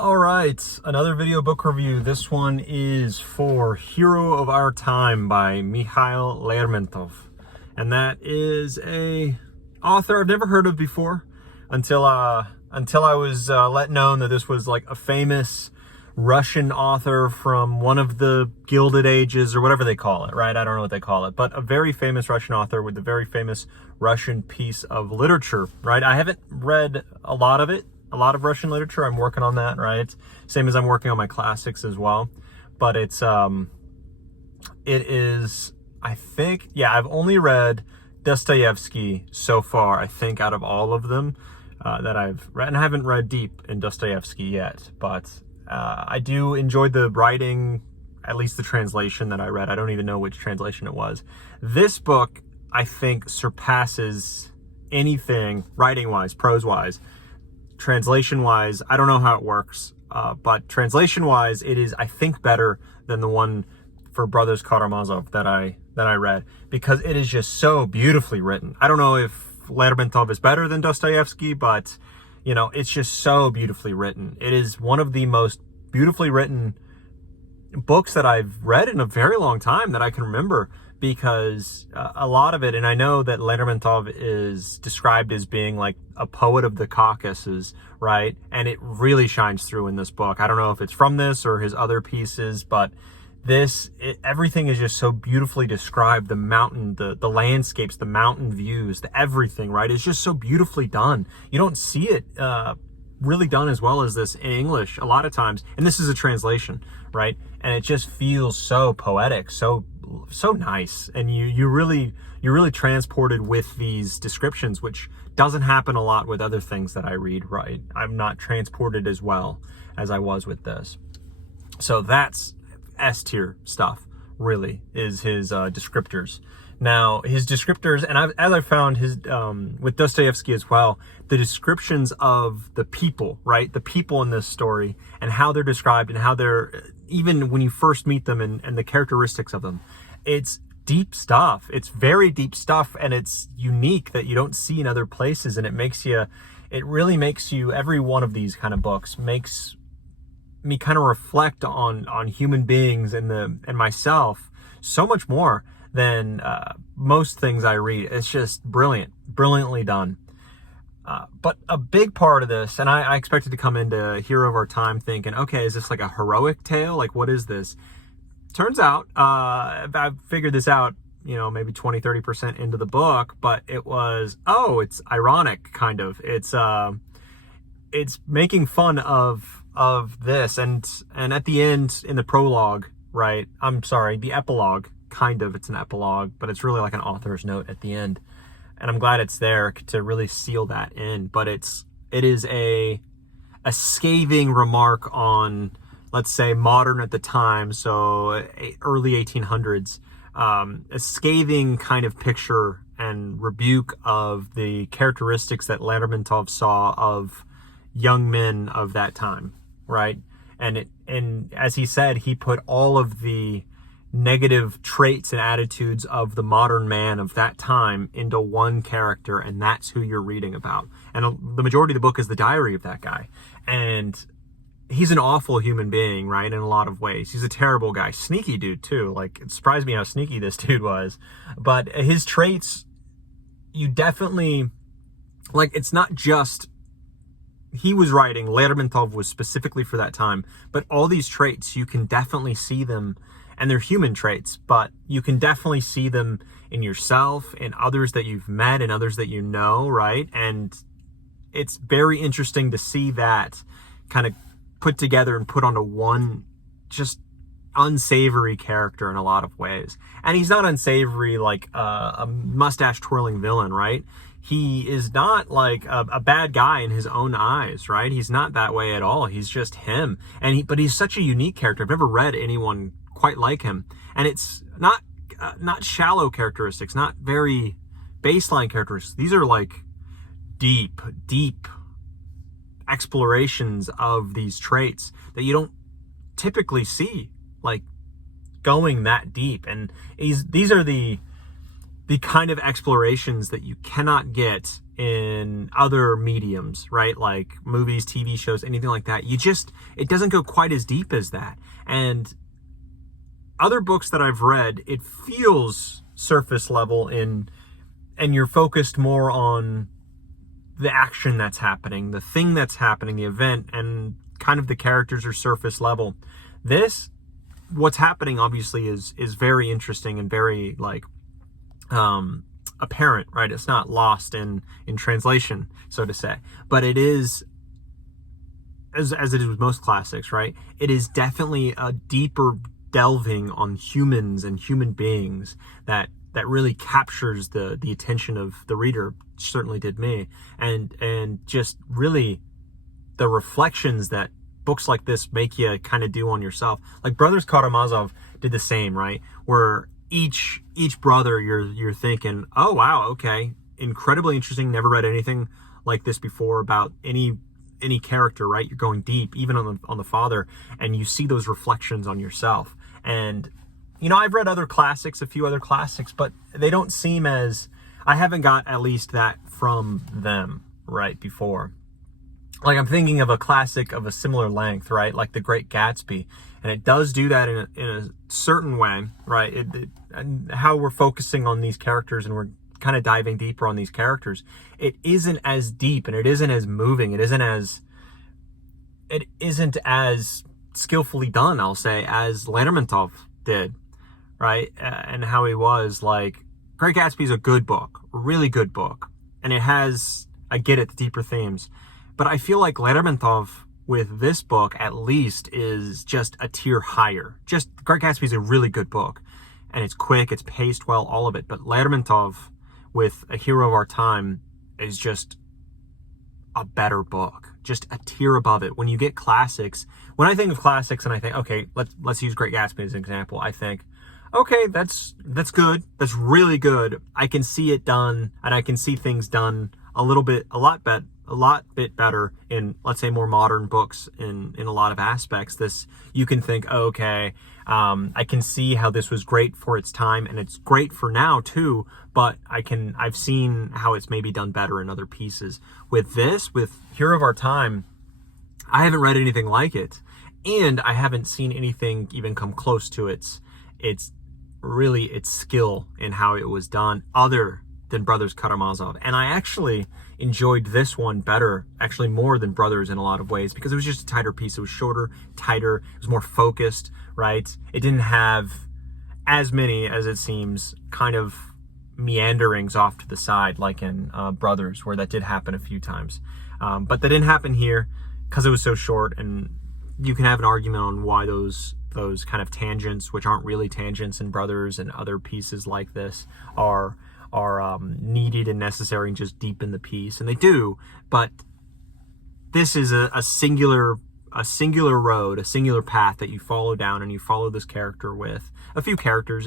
All right, another video book review. This one is for Hero of Our Time by Mikhail Lermontov. And that is a author I've never heard of before until I was let known that this was like a famous Russian author from one of the Gilded Ages or whatever they call it, right? I don't know what they call it, but a very famous Russian author with a very famous Russian piece of literature, right? I haven't read a lot of Russian literature. I'm working on that, right? Same as I'm working on my classics as well. But it is, I think, yeah, I've only read Dostoevsky so far, I think, out of all of them that I've read. And I haven't read deep in Dostoevsky yet, but I do enjoy the writing, at least the translation that I read. I don't even know which translation it was. This book, I think, surpasses anything writing-wise, prose-wise. Translation-wise, I don't know how it works, but translation-wise, it is, I think, better than the one for Brothers Karamazov that I read, because it is just so beautifully written. I don't know if Lermontov is better than Dostoevsky, but, you know, it's just so beautifully written. It is one of the most beautifully written books that I've read in a very long time that I can remember, because a lot of it, and I know that Lermontov is described as being like a poet of the Caucasus, right? And it really shines through in this book. I don't know if it's from this or his other pieces, but everything is just so beautifully described. The mountain, the landscapes, the mountain views, everything, right? It's just so beautifully done. You don't see it really done as well as this in English a lot of times. And this is a translation, right? And it just feels so poetic, so nice, and you're really transported with these descriptions, which doesn't happen a lot with other things that I read, right? I'm not transported as well as I was with this. So that's S-tier stuff, really, is his descriptors. Now, his descriptors, and as I found his with Dostoevsky as well, the descriptions of the people, right? The people in this story and how they're described and how they're, even when you first meet them and the characteristics of them, it's deep stuff. It's very deep stuff, and it's unique that you don't see in other places. And it really makes you, every one of these kind of books makes me kind of reflect on human beings and myself so much more than most things I read. It's just brilliantly done. But a big part of this, and I expected to come into Hero of Our Time thinking, okay, is this like a heroic tale? Like, what is this? Turns out, I figured this out, you know, maybe 20-30% into the book, but it was, it's ironic, kind of. It's making fun of this, and at the end, in the prologue, right? I'm sorry, the epilogue, kind of, it's an epilogue, but it's really like an author's note at the end. And I'm glad it's there to really seal that in. But it is a scathing remark on, let's say, modern at the time, so early 1800s, a scathing kind of picture and rebuke of the characteristics that Lermontov saw of young men of that time, right? And as he said, he put all of the negative traits and attitudes of the modern man of that time into one character, and that's who you're reading about. And the majority of the book is the diary of that guy. And he's an awful human being, right, in a lot of ways. He's a terrible guy. Sneaky dude, too. Like, it surprised me how sneaky this dude was. But his traits, you definitely, like, it's not just he was writing, Lermontov was specifically for that time, but all these traits, you can definitely see them, and they're human traits, but you can definitely see them in yourself, in others that you've met, and others that you know, right? And it's very interesting to see that kind of put together and put onto one just unsavory character in a lot of ways. And he's not unsavory like a mustache twirling villain, right? He is not like a bad guy in his own eyes, right? He's not that way at all. He's just him. But he's such a unique character. I've never read anyone quite like him. And it's not shallow characteristics, not very baseline characteristics. These are like deep explorations of these traits that you don't typically see, like, going that deep. And these are the kind of explorations that you cannot get in other mediums, right? Like movies, TV shows, anything like that. It doesn't go quite as deep as that. And other books that I've read, it feels surface level and you're focused more on the action that's happening, the thing that's happening, the event, and kind of the characters are surface level. This, what's happening obviously is very interesting and very like apparent, right? It's not lost in translation, so to say, but it is, as it is with most classics, right? It is definitely a deeper delving on humans and human beings that really captures the attention of the reader. Certainly did me. And just really the reflections that books like this make you kind of do on yourself. Like Brothers Karamazov did the same, right? Where each brother you're thinking, oh wow, okay, incredibly interesting, never read anything like this before about any character, right? You're going deep, even on the father, and you see those reflections on yourself. And I've read a few other classics, but they don't seem as, I haven't got at least that from them right before. Like I'm thinking of a classic of a similar length, right? Like The Great Gatsby. And it does do that in a certain way, right? And how we're focusing on these characters and we're kind of diving deeper on these characters. It isn't as deep and it isn't as moving. It isn't as skillfully done, I'll say, as Lermontov did, right? And how he was like, Great Gatsby is a good book, a really good book. And it has, I get it, the deeper themes. But I feel like Lermontov with this book at least is just a tier higher. Just Great Gatsby is a really good book. And it's quick, it's paced well, all of it. But Lermontov with A Hero of Our Time is just a better book. Just a tier above it. When you get classics, when I think of classics and I think, okay, let's use Great Gatsby as an example, I think, okay, that's good. That's really good. I can see it done, and I can see things done a lot bit better in, let's say, more modern books in a lot of aspects. This, you can think, oh, okay, I can see how this was great for its time, and it's great for now too, but I've seen how it's maybe done better in other pieces. With Hero of Our Time, I haven't read anything like it, and I haven't seen anything even come close to its skill in how it was done other than Brothers Karamazov. And I actually enjoyed this one better, actually more than Brothers in a lot of ways, because it was just a tighter piece. It was shorter, tighter, it was more focused, right? It didn't have as many, as it seems, kind of meanderings off to the side like in Brothers, where that did happen a few times. But that didn't happen here because it was so short, and you can have an argument on why those kind of tangents, which aren't really tangents in Brothers and other pieces like this, are needed and necessary and just deepen the piece, and they do. But this is a singular road, a singular path that you follow down, and you follow this character with a few characters.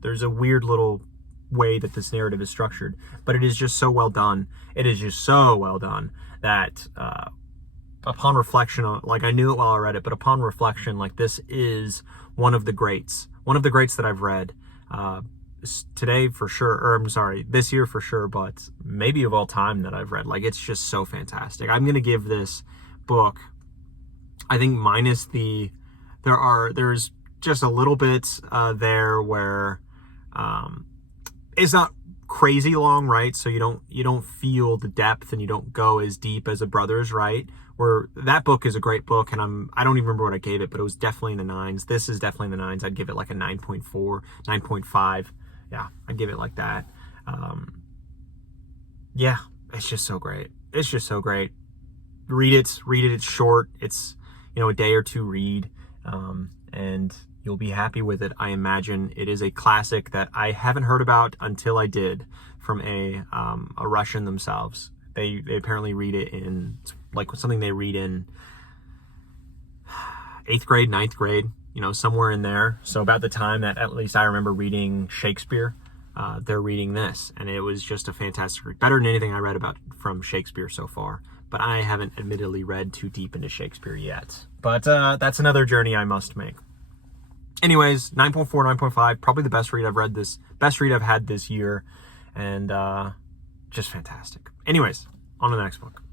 There's a weird little way that this narrative is structured, but it is just so well done. It is just so well done that upon reflection, like I knew it while I read it, but upon reflection, like this is one of the greats that I've read today for sure, or I'm sorry, this year for sure, but maybe of all time that I've read. Like, it's just so fantastic. I'm going to give this book, I think, minus there's just a little bit there where it's not crazy long, right? So you don't feel the depth and you don't go as deep as a Brothers, right? Where that book is a great book, and I don't even remember what I gave it, but it was definitely in the 9s. This is definitely in the 9s. I'd give it like a 9.4, 9.5. Yeah, I'd give it like that. Yeah, it's just so great. It's just so great. Read it. It's short. It's, a day or two read, and you'll be happy with it. I imagine it is a classic that I haven't heard about until I did from a Russian themselves. They apparently read it in, like, something they read in 8th grade, 9th grade, somewhere in there. So about the time that at least I remember reading Shakespeare, they're reading this. And it was just a fantastic read. Better than anything I read about from Shakespeare so far. But I haven't admittedly read too deep into Shakespeare yet. But that's another journey I must make. Anyways, 9.4, 9.5, probably the best read I've had this year. And just fantastic. Anyways, on to the next book.